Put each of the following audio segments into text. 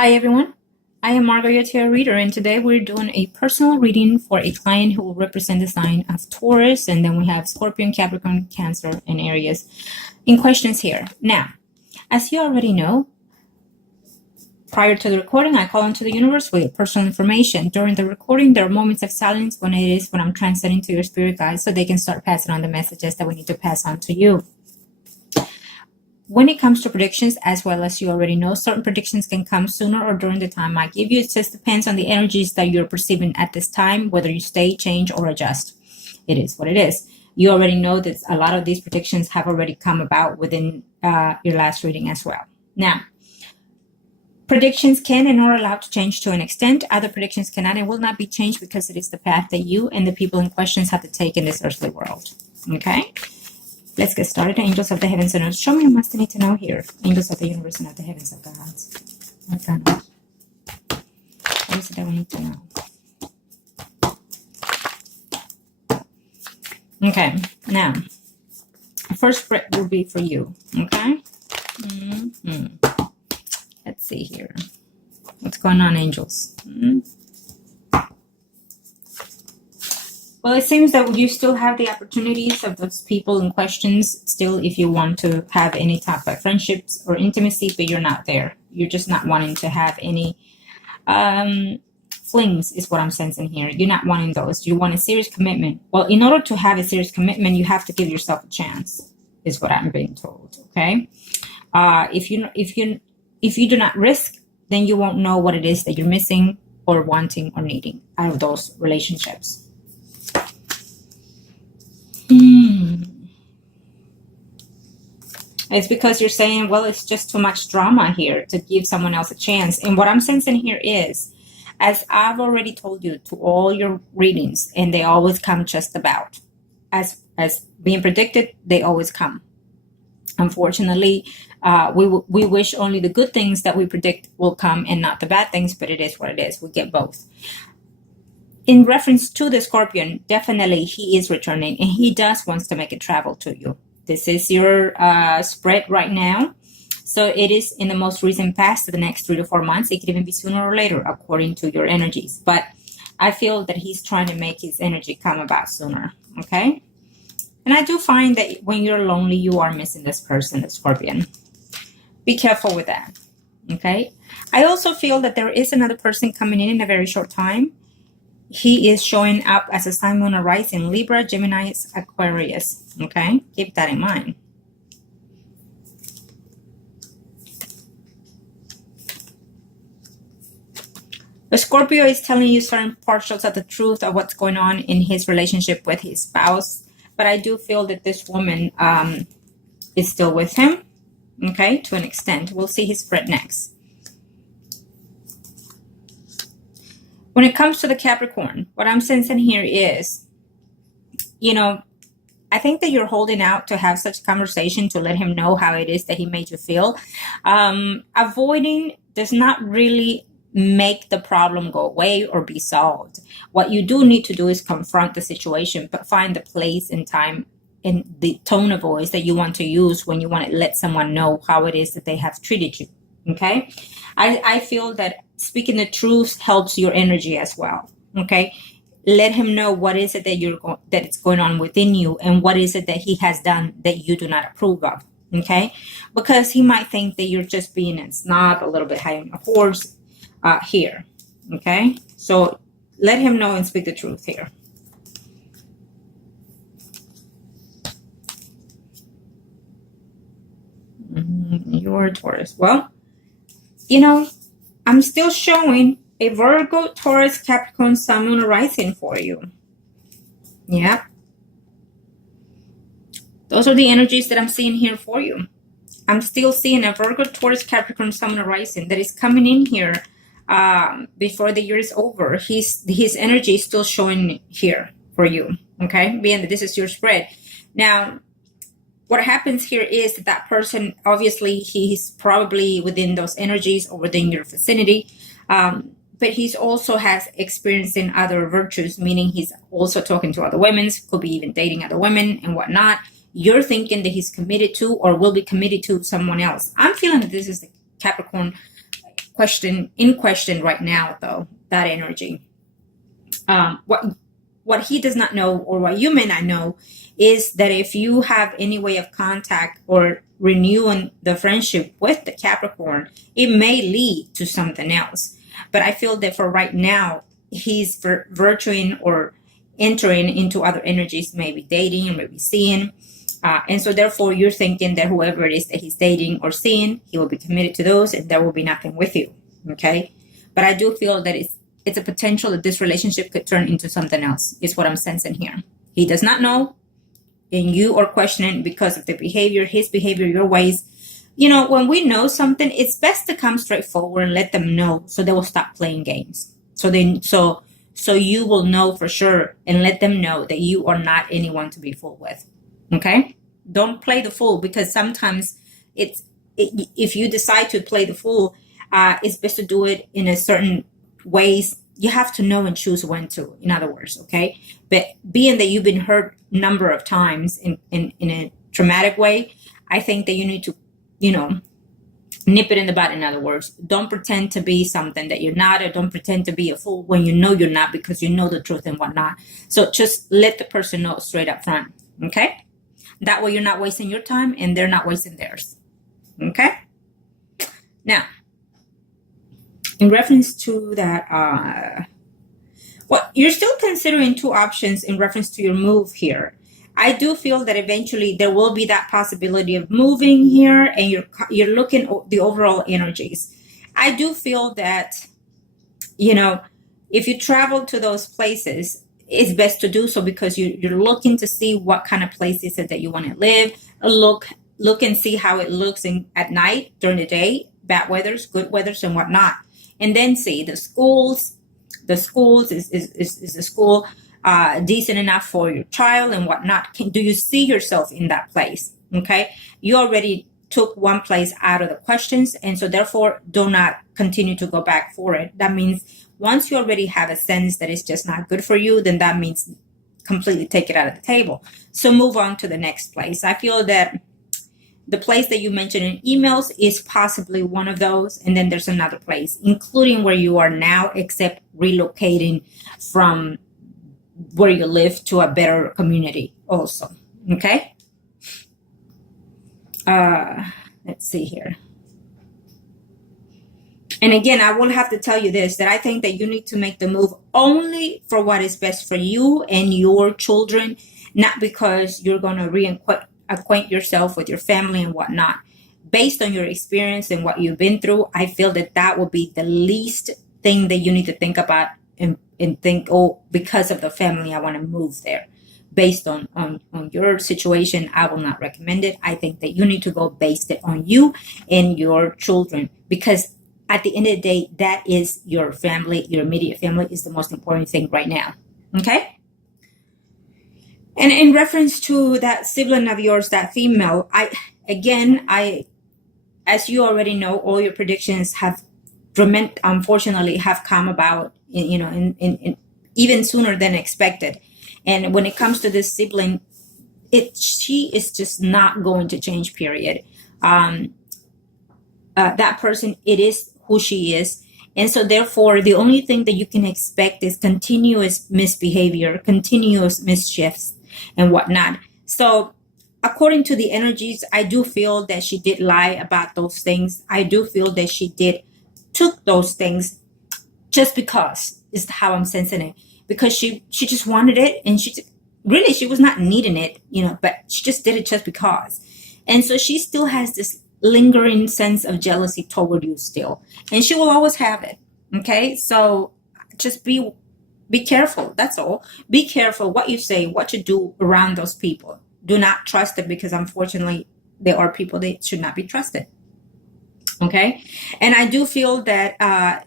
Hi everyone, I am Margourtarotreader, and today we're doing a personal reading for a client who will represent the sign of Taurus, and then we have Scorpion, Capricorn, Cancer, and Aries in questions here. Now, as you already know, prior to the recording, I call into the universe with personal information. During the recording, there are moments of silence when I'm transcending to your spirit guides so they can start passing on the messages that we need to pass on to you. When it comes to predictions, as well as you already know, certain predictions can come sooner or during the time I give you. It just depends on the energies that you're perceiving at this time, whether you stay, change, or adjust. It is what it is. You already know that a lot of these predictions have already come about within your last reading as well. Now, predictions can and are allowed to change to an extent. Other predictions cannot and will not be changed because it is the path that you and the people in questions have to take in this earthly world. Okay? Let's get started. Angels of the heavens and earth, show me what must I need to know here. Angels of the universe and of the heavens of gods. What is it that we need to know? Okay, now, first spread will be for you. Okay? Let's see here. What's going on, angels? Well, it seems that you still have the opportunities of those people in questions still if you want to have any type of friendships or intimacy, but you're not there. You're just not wanting to have any flings is what I'm sensing here. You're not wanting those. You want a serious commitment. Well, in order to have a serious commitment, you have to give yourself a chance is what I'm being told, okay? If you do not risk, then you won't know what it is that you're missing or wanting or needing out of those relationships. It's because you're saying, well, it's just too much drama here to give someone else a chance. And what I'm sensing here is, as I've already told you to all your readings, and they always come just about. As being predicted, they always come. Unfortunately, we wish only the good things that we predict will come and not the bad things, but it is what it is. We get both. In reference to the Scorpion, definitely he is returning and he does wants to make a travel to you. This is your spread right now. So it is in the most recent past to the next 3 to 4 months. It could even be sooner or later according to your energies. But I feel that he's trying to make his energy come about sooner. Okay? And I do find that when you're lonely, you are missing this person, the Scorpion. Be careful with that. Okay? I also feel that there is another person coming in a very short time. He is showing up as a sign, moon, or rising Libra, Gemini, Aquarius. Okay, keep that in mind. The Scorpio is telling you certain partials of the truth of what's going on in his relationship with his spouse. But I do feel that this woman is still with him. Okay, to an extent. We'll see his spread next. When it comes to the Capricorn, what I'm sensing here is, you know, I think that you're holding out to have such a conversation to let him know how it is that he made you feel. Avoiding does not really make the problem go away or be solved. What you do need to do is confront the situation, but find the place and time and the tone of voice that you want to use when you want to let someone know how it is that they have treated you. Okay? I feel that speaking the truth helps your energy as well. Okay, let him know what is it that that it's going on within you, and what is it that he has done that you do not approve of. Okay, because he might think that you're just being a snob, a little bit high on a horse here. Okay, so let him know and speak the truth here. You're a Taurus. Well, you know, I'm still showing a Virgo, Taurus, Capricorn, Sun, Moon, Rising for you. Yeah. Those are the energies that I'm seeing here for you. I'm still seeing a Virgo, Taurus, Capricorn, Sun, Moon, Rising that is coming in here before the year is over. His energy is still showing here for you. Okay. Being that this is your spread. Now, what happens here is that person, obviously, he's probably within those energies or within your vicinity, but he's also has experience in other virtues, meaning he's also talking to other women, could be even dating other women and whatnot. You're thinking that he's committed to or will be committed to someone else. I'm feeling that this is the Capricorn in question right now, though, that energy. What he does not know, or what you may not know, is that if you have any way of contact or renewing the friendship with the Capricorn, it may lead to something else. But I feel that for right now, he's virtuing or entering into other energies, maybe dating or maybe seeing. And so therefore, you're thinking that whoever it is that he's dating or seeing, he will be committed to those and there will be nothing with you. Okay. But I do feel that it's a potential that this relationship could turn into something else, is what I'm sensing here. He does not know, and you are questioning because of the behavior, his behavior, your ways. You know, when we know something, it's best to come straight forward and let them know so they will stop playing games. So you will know for sure and let them know that you are not anyone to be fooled with. Okay? Don't play the fool, because sometimes if you decide to play the fool, it's best to do it in a certain ways. You have to know and choose when to, in other words, okay? But being that you've been hurt a number of times in a traumatic way, I think that you need to, nip it in the bud, in other words. Don't pretend to be something that you're not, or don't pretend to be a fool when you know you're not, because you know the truth and whatnot. So just let the person know straight up front, okay? That way you're not wasting your time and they're not wasting theirs, okay? Now, in reference to that, you're still considering two options in reference to your move here. I do feel that eventually there will be that possibility of moving here, and you're looking at the overall energies. I do feel that, if you travel to those places, it's best to do so because you're looking to see what kind of place is it that you want to live. Look and see how it looks at night, during the day, bad weathers, good weathers, and whatnot. And then see the schools. The schools is the school decent enough for your child and whatnot? Do you see yourself in that place? Okay, you already took one place out of the questions, and so therefore do not continue to go back for it. That means once you already have a sense that it's just not good for you, then that means completely take it out of the table. So move on to the next place. I feel that the place that you mentioned in emails is possibly one of those. And then there's another place, including where you are now, except relocating from where you live to a better community also. Okay. Let's see here. And again, I will have to tell you this, that I think that you need to make the move only for what is best for you and your children, not because you're going to acquaint yourself with your family and whatnot. Based on your experience and what you've been through, I feel that will be the least thing that you need to think about and think, oh, because of the family, I want to move there. Based on your situation, I will not recommend it. I think that you need to go based it on you and your children, because at the end of the day, that is your family, your immediate family is the most important thing right now. Okay? And in reference to that sibling of yours, that female, as you already know, all your predictions unfortunately have come about, in even sooner than expected. And when it comes to this sibling, she is just not going to change, period. That person, it is who she is. And so therefore, the only thing that you can expect is continuous misbehavior, continuous mischiefs, and whatnot. So according to the energies, I do feel that she did lie about those things. I do feel that she took those things just because, is how I'm sensing it, because she just wanted it, and she was not needing it, but she just did it just because. And so she still has this lingering sense of jealousy toward you still, and she will always have it. Okay, so just be careful. That's all. Be careful what you say, what you do around those people. Do not trust them, because unfortunately there are people that should not be trusted. Okay, and I do feel that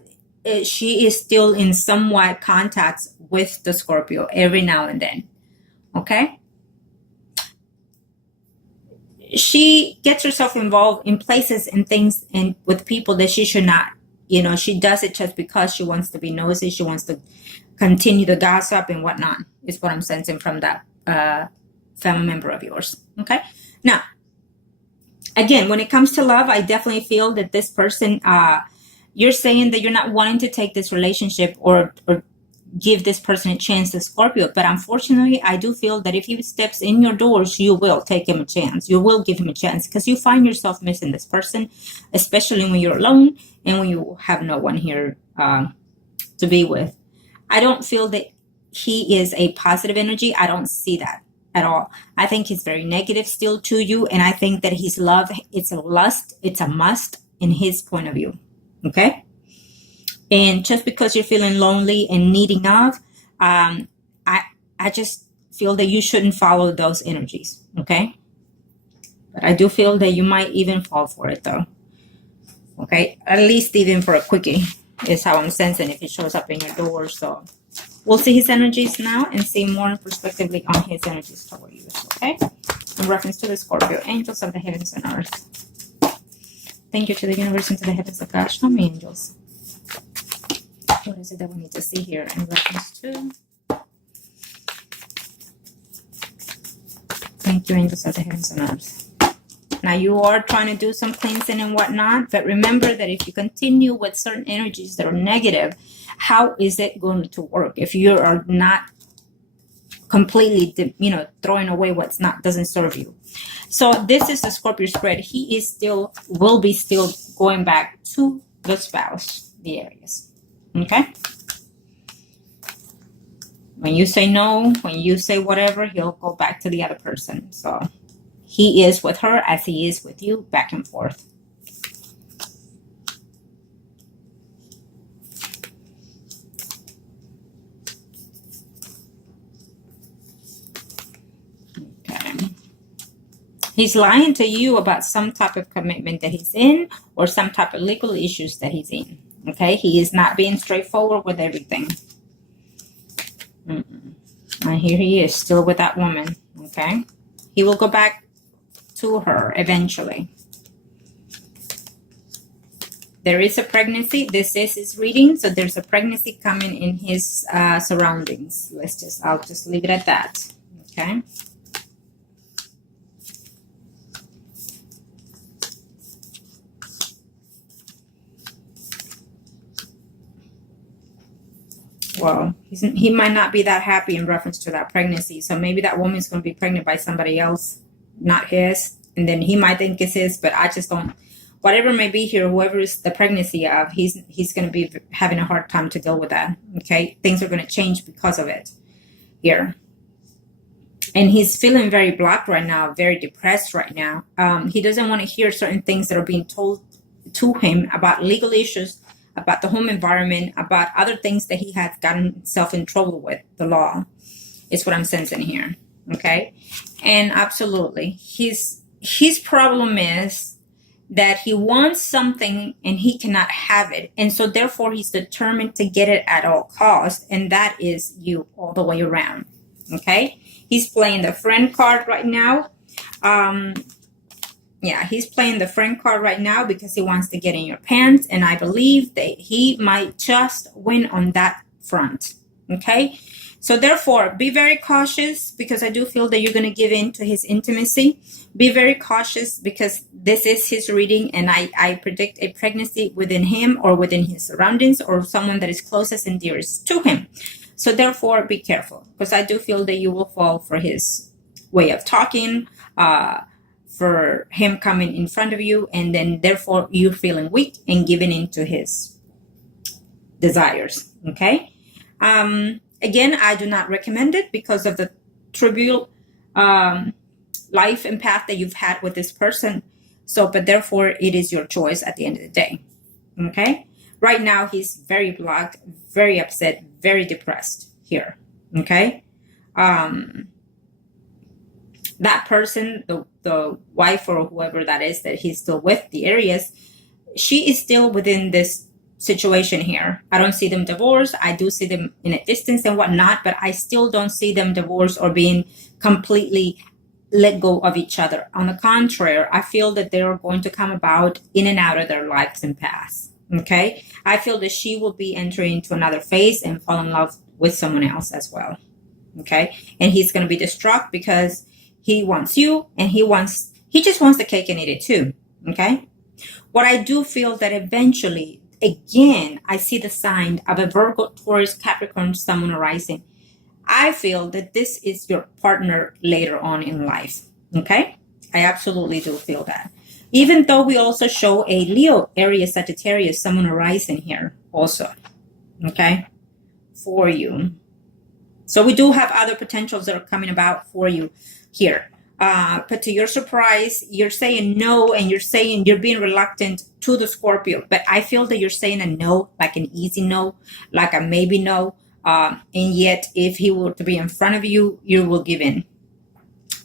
she is still in somewhat contacts with the Scorpio every now and then. Okay, she gets herself involved in places and things and with people that she should not. She does it just because she wants to be nosy. She wants to continue the gossip and whatnot, is what I'm sensing from that family member of yours. Okay. Now, again, when it comes to love, I definitely feel that this person You're saying that you're not wanting to take this relationship or give this person a chance, to Scorpio. But unfortunately, I do feel that if he steps in your doors, you will take him a chance. You will give him a chance because you find yourself missing this person, especially when you're alone and when you have no one here to be with. I don't feel that he is a positive energy. I don't see that at all. I think he's very negative still to you. And I think that his love, it's a lust, it's a must in his point of view. Okay? And just because you're feeling lonely and needing of, I just feel that you shouldn't follow those energies. Okay? But I do feel that you might even fall for it though. Okay? At least even for a quickie is how I'm sensing if it shows up in your door. So we'll see his energies now and see more perspectively on his energies toward you. Okay? In reference to the Scorpio, angels of the heavens and earth. Thank you to the universe and to the heavens of God. Show me, angels. What is it that we need to see here in reference to? Thank you, angels of the heavens and earth. Now, you are trying to do some cleansing and whatnot, but remember that if you continue with certain energies that are negative, how is it going to work if you are not completely, throwing away what's not, doesn't serve you? So this is the Scorpio spread. He is still, will be still going back to the spouse, the Aries. Okay? When you say no, when you say whatever, he'll go back to the other person. So he is with her as he is with you, back and forth. Okay. He's lying to you about some type of commitment that he's in or some type of legal issues that he's in. Okay, he is not being straightforward with everything. And here he is, still with that woman. Okay, he will go back to her eventually. There is a pregnancy. This is his reading, so there's a pregnancy coming in his surroundings. I'll just leave it at that. Okay. Well, he might not be that happy in reference to that pregnancy. So maybe that woman's going to be pregnant by somebody else, not his. And then he might think it's his, but I just don't. Whatever may be here, whoever is the pregnancy of, he's going to be having a hard time to deal with that. Okay, things are going to change because of it here. And he's feeling very blocked right now, very depressed right now. He doesn't want to hear certain things that are being told to him about legal issues, about the home environment, about other things that he has gotten himself in trouble with, the law, is what I'm sensing here, okay? And absolutely, his problem is that he wants something and he cannot have it. And so therefore, he's determined to get it at all costs, and that is you all the way around, okay? He's playing the friend card right now. Yeah, he's playing the friend card right now because he wants to get in your pants. And I believe that he might just win on that front. Okay? So therefore, be very cautious because I do feel that you're going to give in to his intimacy. Be very cautious because this is his reading. And I predict a pregnancy within him or within his surroundings or someone that is closest and dearest to him. So therefore, be careful because I do feel that you will fall for his way of talking, for him coming in front of you, and then therefore you're feeling weak and giving in to his desires. Okay. Again, I do not recommend it because of the trivial life and path that you've had with this person. So, but therefore it is your choice at the end of the day. Okay. Right now he's very blocked, very upset, very depressed here. Okay. That person, the wife or whoever that is that he's still with, the Aries, she is still within this situation here. I don't see them divorced. I do see them in a distance and whatnot, but I still don't see them divorced or being completely let go of each other. On the contrary, I feel that they are going to come about in and out of their lives and pass. Okay? I feel that she will be entering into another phase and fall in love with someone else as well. Okay? And he's going to be distraught because he wants you, and he just wants the cake and eat it too. Okay? What I do feel that eventually again, I see the sign of a Virgo, Taurus, Capricorn, Sun, Moon, rising. I feel that this is your partner later on in life. Okay? I absolutely do feel that. Even though we also show a Leo, Aries, Sagittarius, Sun, Moon, rising here also. Okay? For you. So we do have other potentials that are coming about for you here. But to your surprise, you're saying no, and you're saying you're being reluctant to the Scorpio. But I feel that you're saying a no, like an easy no, like a maybe no. And yet, if he were to be in front of you, you will give in.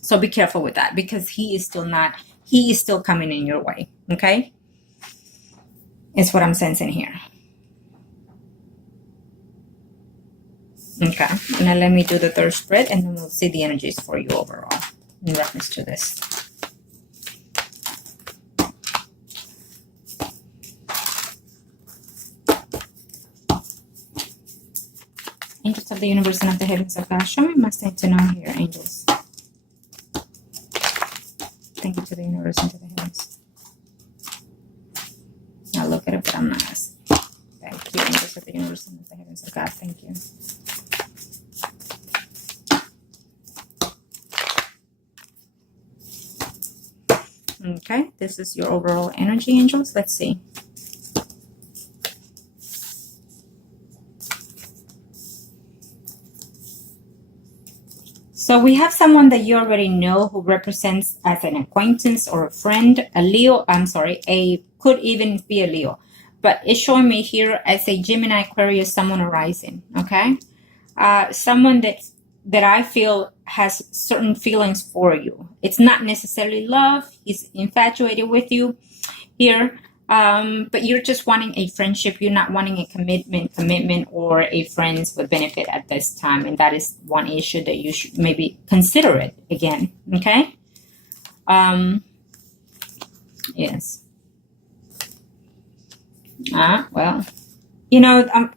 So be careful with that, because he is still coming in your way. Okay? It's what I'm sensing here. Okay, now let me do the third spread, and then we'll see the energies for you overall in reference to this. Angels of the universe and of the heavens of God, show me my state to know here, angels. Thank you to the universe and to the heavens. I'll look at it, but I'm not asking. Thank you, angels of the universe and of the heavens of God. Thank you. Okay, this is your overall energy, angels. Let's see. So we have someone that you already know who represents as an acquaintance or a friend, a Leo, could even be a Leo, but it's showing me here as a Gemini, Aquarius, someone arising, okay? Someone that I feel has certain feelings for you. It's not necessarily love. He's infatuated with you here, but you're just wanting a friendship. You're not wanting a commitment or a friends with benefit at this time. And that is one issue that you should maybe consider it again, okay? Yes. Well, you know,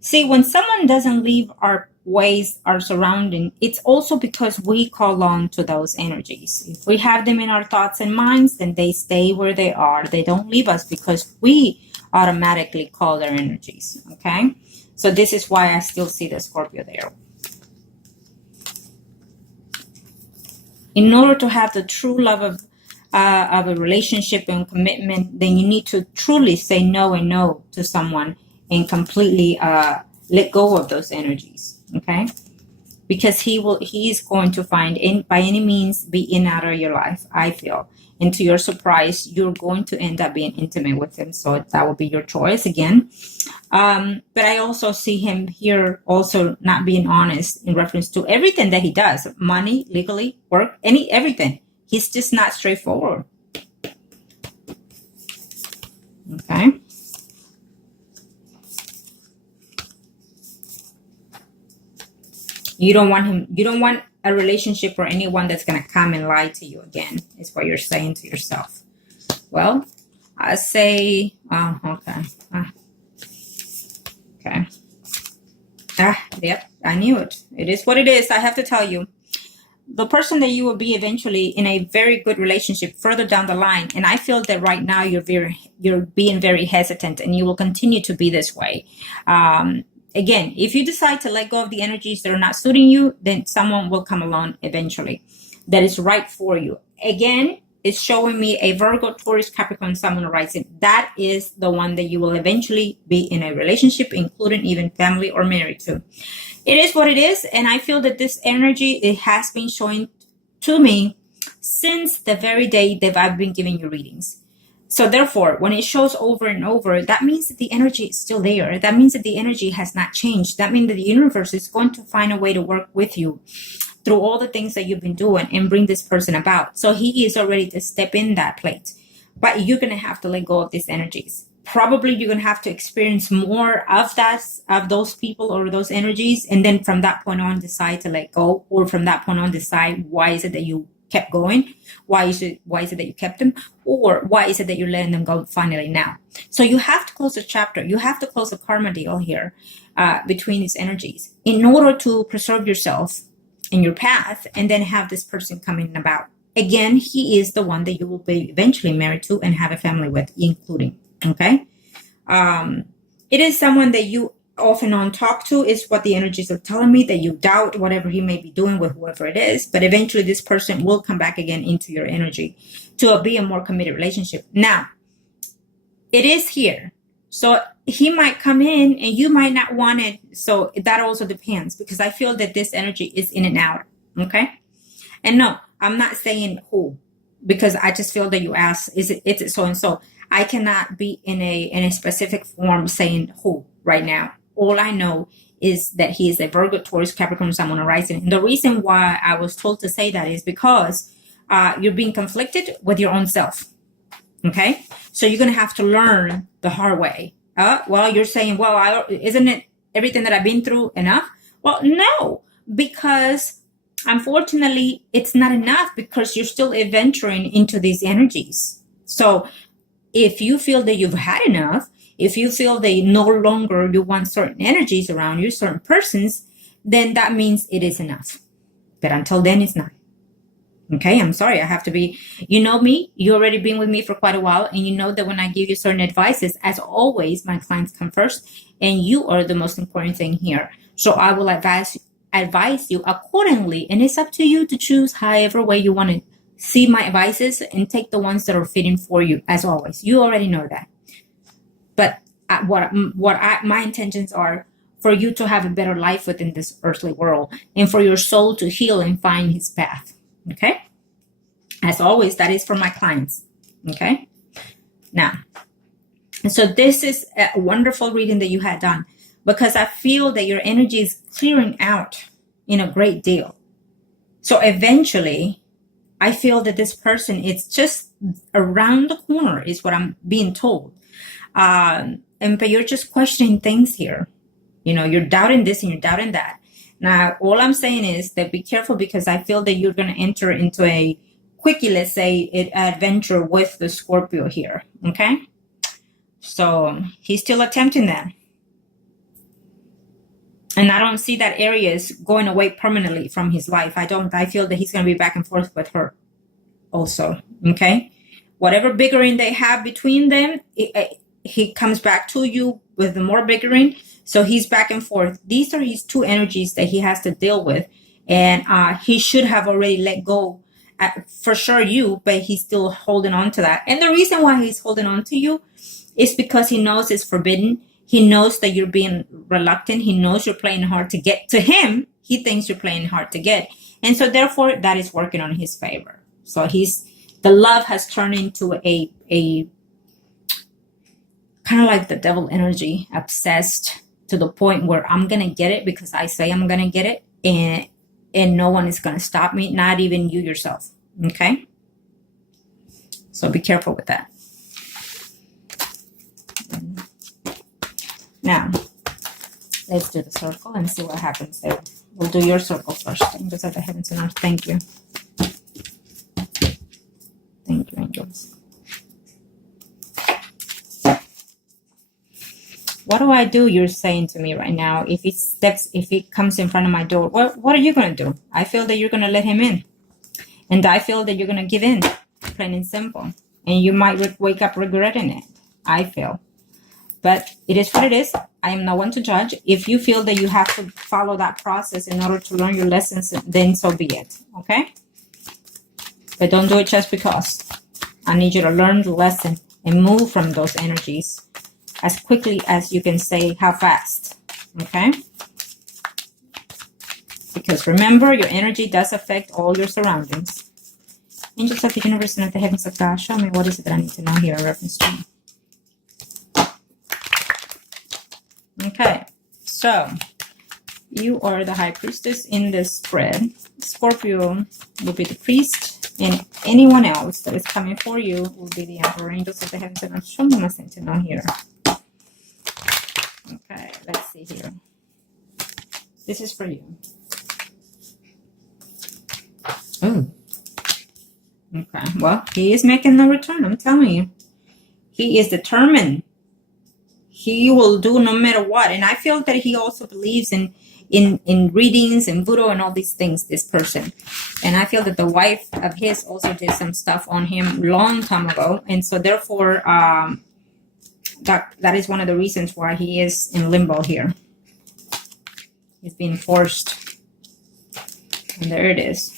see, when someone doesn't leave our ways, our surrounding, it's also because we call on to those energies. If we have them in our thoughts and minds, then they stay where they are. They don't leave us because we automatically call their energies, okay? So this is why I still see the Scorpio there. In order to have the true love of a relationship and commitment, then you need to truly say no and no to someone and completely let go of those energies. Okay, because he is going to find by any means be in out of your life, I feel. And to your surprise, you're going to end up being intimate with him. So that will be your choice again. But I also see him here also not being honest in reference to everything that he does. Money, legally, work, everything. He's just not straightforward. Okay. You don't want a relationship or anyone that's going to come and lie to you again, is what you're saying to yourself. Well, I say, okay. Okay. Yep, I knew it. It is what it is. I have to tell you. The person that you will be eventually in a very good relationship further down the line, and I feel that right now you're being very hesitant, and you will continue to be this way. Again, if you decide to let go of the energies that are not suiting you, then someone will come along eventually that is right for you. Again, it's showing me a Virgo, Taurus, Capricorn, Sun, Moon, rising. That is the one that you will eventually be in a relationship, including even family or married to. It is what it is, and I feel that this energy, it has been showing to me since the very day that I've been giving you readings. So therefore, when it shows over and over, that means that the energy is still there. That means that the energy has not changed. That means that the universe is going to find a way to work with you through all the things that you've been doing and bring this person about. So he is already to step in that plate. But you're going to have to let go of these energies. Probably you're going to have to experience more of those people or those energies. And then from that point on, decide to let go. Or from that point on, decide why is it that you kept going? Why is it that you kept them? Or why is it that you're letting them go finally now? So you have to close a chapter. You have to close a karma deal here between these energies in order to preserve yourself in your path and then have this person coming about. Again, he is the one that you will be eventually married to and have a family with, including, okay? It is someone that you off and on talk to, is what the energies are telling me, that you doubt whatever he may be doing with whoever it is, but eventually this person will come back again into your energy to be a more committed relationship. Now, it is here. So he might come in and you might not want it. So that also depends, because I feel that this energy is in and out. Okay. And no, I'm not saying who, because I just feel that you asked, is it so and so? I cannot be in a specific form saying who right now. All I know is that he is a Virgo, Taurus, Capricorn, Sun, Moon, Rising. And the reason why I was told to say that is because you're being conflicted with your own self. Okay, so you're going to have to learn the hard way. Well, you're saying, well, isn't it everything that I've been through enough? Well, no, because unfortunately, it's not enough, because you're still adventuring into these energies. So if you feel that you've had enough, if you feel that no longer you want certain energies around you, certain persons, then that means it is enough. But until then, it's not. Okay, I'm sorry, I have to be, you know me, you already been with me for quite a while, and you know that when I give you certain advices, as always, my clients come first, and you are the most important thing here. So I will advise you accordingly, and it's up to you to choose however way you want to see my advices and take the ones that are fitting for you, as always. You already know that. But my intentions are for you to have a better life within this earthly world, and for your soul to heal and find his path. Okay. As always, that is for my clients. Okay. Now, so this is a wonderful reading that you had done, because I feel that your energy is clearing out in a great deal. So eventually, I feel that this person, it's just around the corner, is what I'm being told. But you're just questioning things here. You know, you're doubting this and you're doubting that. Now, all I'm saying is that be careful, because I feel that you're going to enter into a quickie, let's say, adventure with the Scorpio here. Okay. So he's still attempting that. And I don't see that area is going away permanently from his life. I feel that he's going to be back and forth with her also. Okay. Whatever bickering they have between them, he comes back to you with the more bickering. So he's back and forth. These are his two energies that he has to deal with. And he should have already let go, for sure you, but he's still holding on to that. And the reason why he's holding on to you is because he knows it's forbidden. He knows that you're being reluctant. He knows you're playing hard to get to him. He thinks you're playing hard to get. And so therefore that is working on his favor. So the love has turned into a kind of like the devil energy, obsessed to the point where I'm going to get it because I say I'm going to get it, and no one is going to stop me, not even you yourself. Okay? So be careful with that. Now, let's do the circle and see what happens there. We'll do your circle first. Angels of the heavens and earth, thank you. Thank you, angels. What do I do? You're saying to me right now. If he comes in front of my door, what are you going to do? I feel that you're going to let him in. And I feel that you're going to give in, plain and simple. And you might wake up regretting it, I feel. But it is what it is. I am no one to judge. If you feel that you have to follow that process in order to learn your lessons, then so be it. Okay? But don't do it just because. I need you to learn the lesson and move from those energies as quickly as you can say how fast. Okay? Because remember, your energy does affect all your surroundings. Angels of the universe and of the heavens of God, show me what is it that I need to know here in reference to. Okay, so you are the high priestess in this spread. Scorpio will be the priest, and anyone else that is coming for you will be the emperor. Angels of the heavens and earth, show me what I need to know here. Okay, let's see here. This is for you. Oh. Okay, well, he is making the return, I'm telling you. He is determined. He will do no matter what. And I feel that he also believes in readings and voodoo and all these things, this person. And I feel that the wife of his also did some stuff on him long time ago. And so therefore, that is one of the reasons why he is in limbo here. He's being forced. And there it is.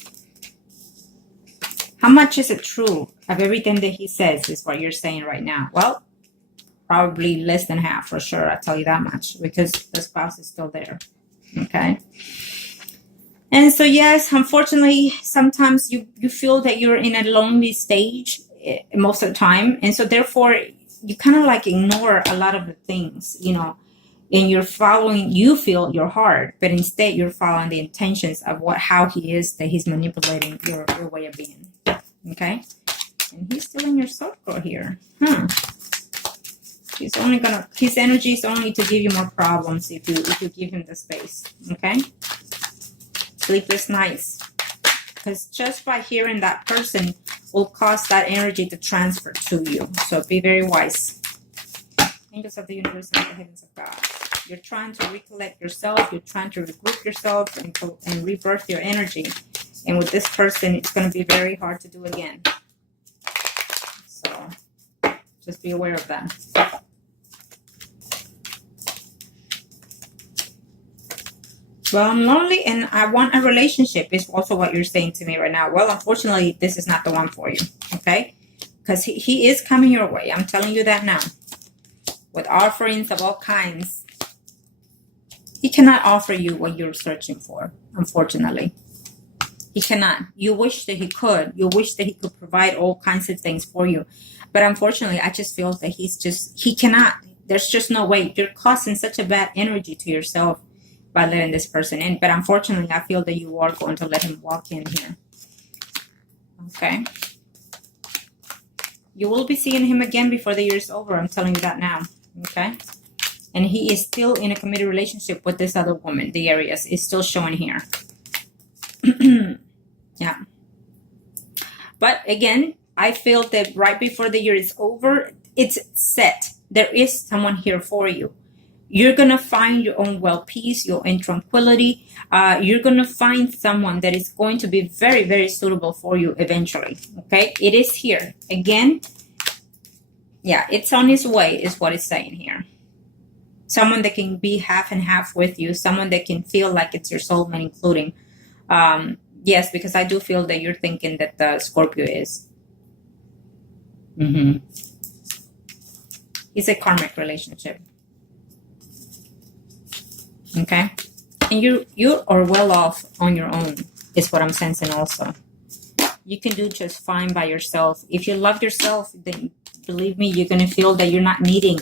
How much is it true of everything that he says is what you're saying right now? Well, probably less than half for sure. I'll tell you that much, because the spouse is still there. Okay. And so, yes, unfortunately, sometimes you feel that you're in a lonely stage most of the time. And so therefore, you kind of like ignore a lot of the things, you know, and you feel your heart, but instead you're following the intentions of how he is, that he's manipulating your way of being. Okay. And he's still in your circle here. His energy is only to give you more problems if you give him the space. Okay. Sleepless nights. Because just by hearing that person will cause that energy to transfer to you. So be very wise. Angels of the universe and the heavens of God. You're trying to recollect yourself. You're trying to regroup yourself and rebirth your energy. And with this person, it's going to be very hard to do again. So just be aware of that. Well, I'm lonely and I want a relationship is also what you're saying to me right now. Well, unfortunately, this is not the one for you. Okay? Because he is coming your way. I'm telling you that now. With offerings of all kinds. He cannot offer you what you're searching for, unfortunately. He cannot. You wish that he could. You wish that he could provide all kinds of things for you. But unfortunately, I just feel that he cannot. There's just no way. You're causing such a bad energy to yourself by letting this person in. But unfortunately, I feel that you are going to let him walk in here. Okay. You will be seeing him again before the year is over. I'm telling you that now. Okay. And he is still in a committed relationship with this other woman. The areas is still showing here. Yeah. But again, I feel that right before the year is over, it's set. There is someone here for you. You're going to find your own well-peace, your own tranquility. You're going to find someone that is going to be very, very suitable for you eventually. Okay? It is here. Again, yeah, it's on his way is what it's saying here. Someone that can be half and half with you. Someone that can feel like it's your soulmate, including. Yes, because I do feel that you're thinking that the Scorpio is. It's a karmic relationship. Okay? And you are well off on your own, is what I'm sensing also. You can do just fine by yourself. If you love yourself, then believe me, you're going to feel that you're not needing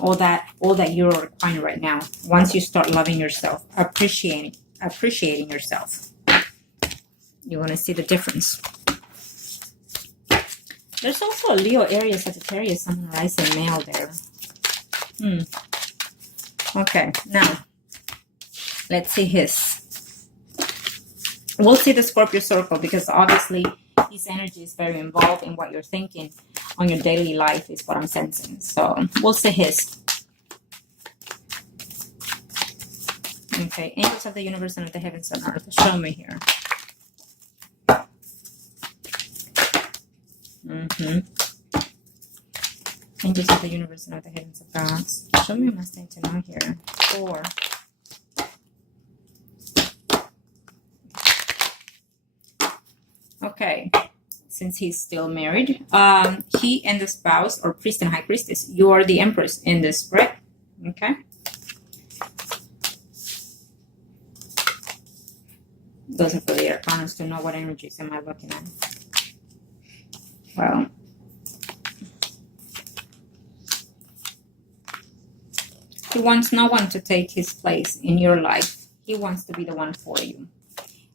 all that you're requiring right now. Once you start loving yourself, appreciating yourself, you're going to see the difference. There's also a Leo, Aries, Sagittarius, Sun, Rising, male there. Okay, now let's see his. We'll see the Scorpio circle because obviously his energy is very involved in what you're thinking on your daily life is what I'm sensing. So we'll see his. Okay, angels of the universe and of the heavens and earth. Show me here. Angels of the universe and of the heavens of God. Show me my state to know here. 4. Okay. Since he's still married, he and the spouse or priest and high priestess, you are the empress in this, right? Okay. Those are for the arcanas to know what energies am I looking at. Well, he wants no one to take his place in your life. He wants to be the one for you.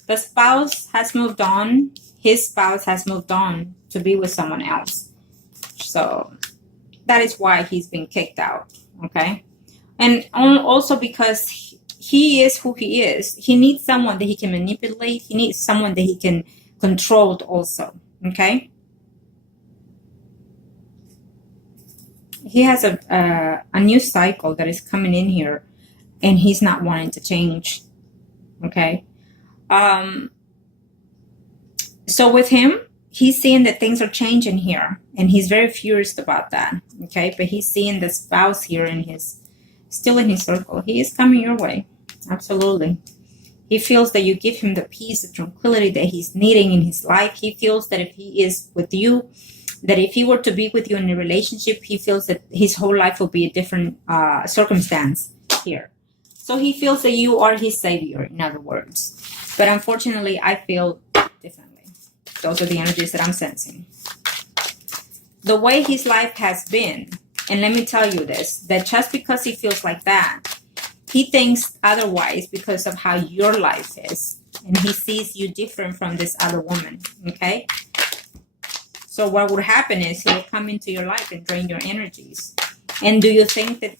The spouse has moved on. His spouse has moved on to be with someone else. So that is why he's been kicked out. Okay. And also because he is who he is. He needs someone that he can manipulate. He needs someone that he can control also. Okay. He has a new cycle that is coming in here and he's not wanting to change. Okay. So with him, he's seeing that things are changing here, and he's very furious about that. Okay, but he's seeing the spouse here in his, still in his circle. He is coming your way. Absolutely. He feels that you give him the peace, the tranquility that he's needing in his life. He feels that if he is with you, that if he were to be with you in a relationship, he feels that his whole life will be a different circumstance here. So he feels that you are his savior, in other words. But unfortunately, I feel differently. Those are the energies that I'm sensing. The way his life has been, and let me tell you this, that just because he feels like that, he thinks otherwise because of how your life is. And he sees you different from this other woman, okay? So what would happen is he'll come into your life and drain your energies. And do you think that,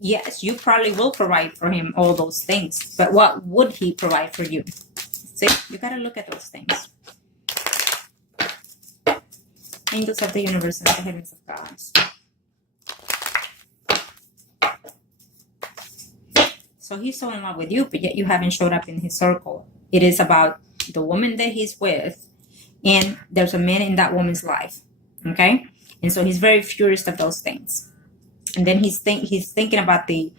yes, you probably will provide for him all those things, but what would he provide for you? See, you got to look at those things. Angels of the universe and the heavens of God. So he's so in love with you, but yet you haven't showed up in his circle. It is about the woman that he's with, and there's a man in that woman's life, okay? And so he's very furious of those things. And then he's thinking about the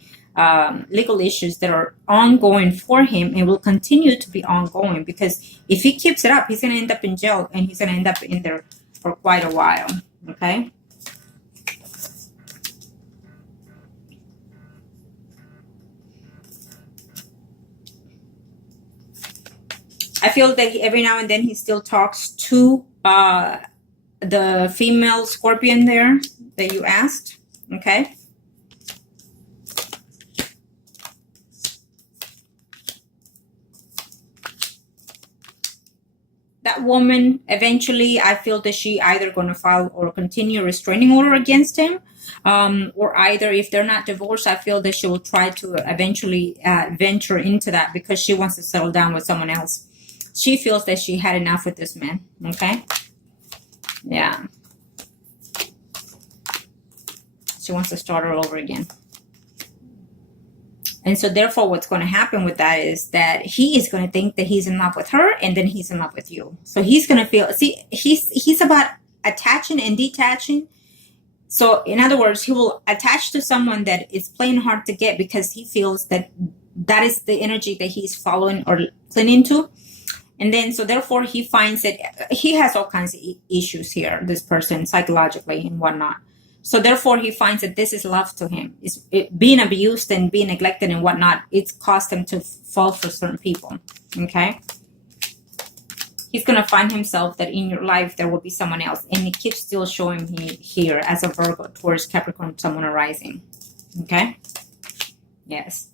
legal issues that are ongoing for him and will continue to be ongoing, because if he keeps it up, he's going to end up in jail, and he's going to end up in there for quite a while, okay? I feel that every now and then he still talks to the female scorpion there that you asked, okay? That woman, eventually, I feel that she either going to file or continue a restraining order against him, or either if they're not divorced, I feel that she will try to eventually venture into that because she wants to settle down with someone else. She feels that she had enough with this man, okay? Yeah. She wants to start all over again. And so therefore what's going to happen with that is that he is going to think that he's in love with her, and then he's in love with you. So he's going to feel, see, he's about attaching and detaching. So in other words, he will attach to someone that is plain hard to get because he feels that that is the energy that he's following or clinging to. And then, so therefore he finds that he has all kinds of issues here, this person, psychologically and whatnot. So therefore he finds that this is love to him. Being abused and being neglected and whatnot, it's caused him to fall for certain people, okay? He's going to find himself that in your life there will be someone else. And it keeps still showing me here as a Virgo towards Capricorn, someone arising, okay? Yes.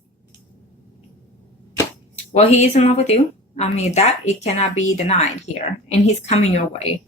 Well, he is in love with you. I mean, that it cannot be denied here. And he's coming your way.